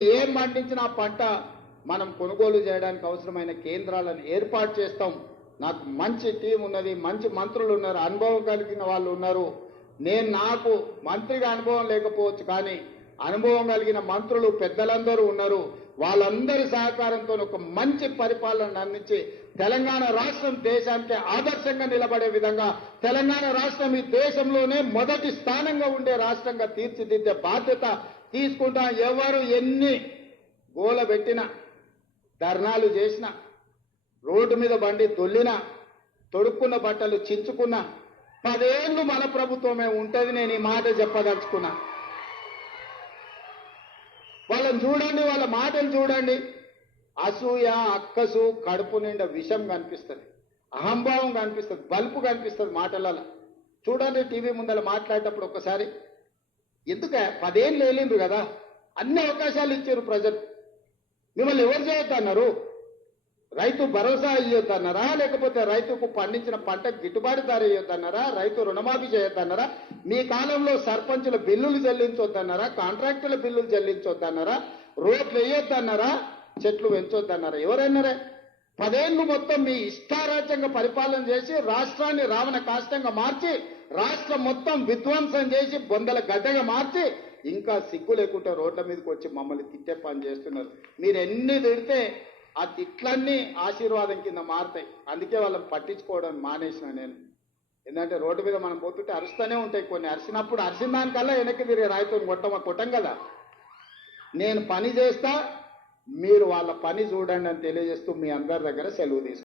ఏం పండించిన పంట మనం కొనుగోలు చేయడానికి అవసరమైన కేంద్రాలను ఏర్పాటు చేస్తాం. నాకు మంచి టీం ఉన్నది మంచి మంత్రులు ఉన్నారు అనుభవం కలిగిన వాళ్ళు ఉన్నారు. నేను నాకు మంత్రిగా అనుభవం లేకపోవచ్చు కానీ అనుభవం కలిగిన మంత్రులు పెద్దలందరూ ఉన్నారు. వాళ్ళందరి సహకారంతో ఒక మంచి పరిపాలన అందించి తెలంగాణ రాష్ట్రం దేశానికి ఆదర్శంగా నిలబడే విధంగా తెలంగాణ రాష్ట్రం ఈ దేశంలోనే మొదటి స్థానంగా ఉండే రాష్ట్రంగా తీర్చిదిద్దే బాధ్యత తీసుకుంటా. ఎవరు ఎన్ని గోల పెట్టినా ధర్నాలు చేసినా రోడ్డు మీద బండి తొల్లినా తొడుక్కున్న బట్టలు చించుకున్నా పదేళ్ళు మన ప్రభుత్వమే ఉంటుంది నేను ఈ మాట చెప్పదలుచుకున్నా. వాళ్ళని చూడండి వాళ్ళ మాటలు చూడండి. అసూయ అక్కసు కడుపు నిండా విషం కనిపిస్తుంది. అహంభావం కనిపిస్తుంది బల్పు కనిపిస్తుంది మాటలలో. చూడండి టీవీ ముందర మాట్లాడేటప్పుడు ఒకసారి ఎందుక? పదేళ్ళు వేలిండ్రు కదా. అన్ని అవకాశాలు ఇచ్చారు ప్రజలు. మిమ్మల్ని ఎవరు చేయొద్దన్నారు? రైతు భరోసా ఇవ్వద్దన్నారా లేకపోతే రైతుకు పండించిన పంట గిట్టుబాటు ధర ఇవ్వద్దన్నారా రైతు రుణమాఫీ చేయొద్దన్నారా? మీ కాలంలో సర్పంచుల బిల్లులు చెల్లించొద్దన్నారా? కాంట్రాక్టుల బిల్లులు చెల్లించొద్దన్నారా? రోడ్లు వేయొద్దన్నారా? చెట్లు పెంచొద్దన్నారా? ఎవరన్నారే పదేళ్ళు మొత్తం మీ ఇష్టారాజ్యంగా పరిపాలన చేసి రాష్ట్రాన్ని రావణ కాష్టంగా మార్చి రాష్ట్రం మొత్తం విధ్వంసం చేసి బొందల గడ్డగా మార్చి ఇంకా సిగ్గు లేకుండా రోడ్ల మీదకి వచ్చి మమ్మల్ని తిట్టే పని చేస్తున్నారు. మీరు ఎన్ని తిడితే ఆ తిట్లన్నీ ఆశీర్వాదం కింద మారుతాయి. అందుకే వాళ్ళని పట్టించుకోవడం మానేసిన నేను. ఎందుకంటే రోడ్డు మీద మనం పోతుంటే అరుస్తూనే ఉంటాయి కొన్ని. అరిసినప్పుడు అరిసిన దానికల్లా వెనక్కి తిరిగి రాయితో కొట్టమ కొట్టం కదా. నేను పని చేస్తా మీరు వాళ్ళ పని చూడండి అని తెలియజేస్తూ మీ అందరి దగ్గర సెలవు తీసుకుంటాను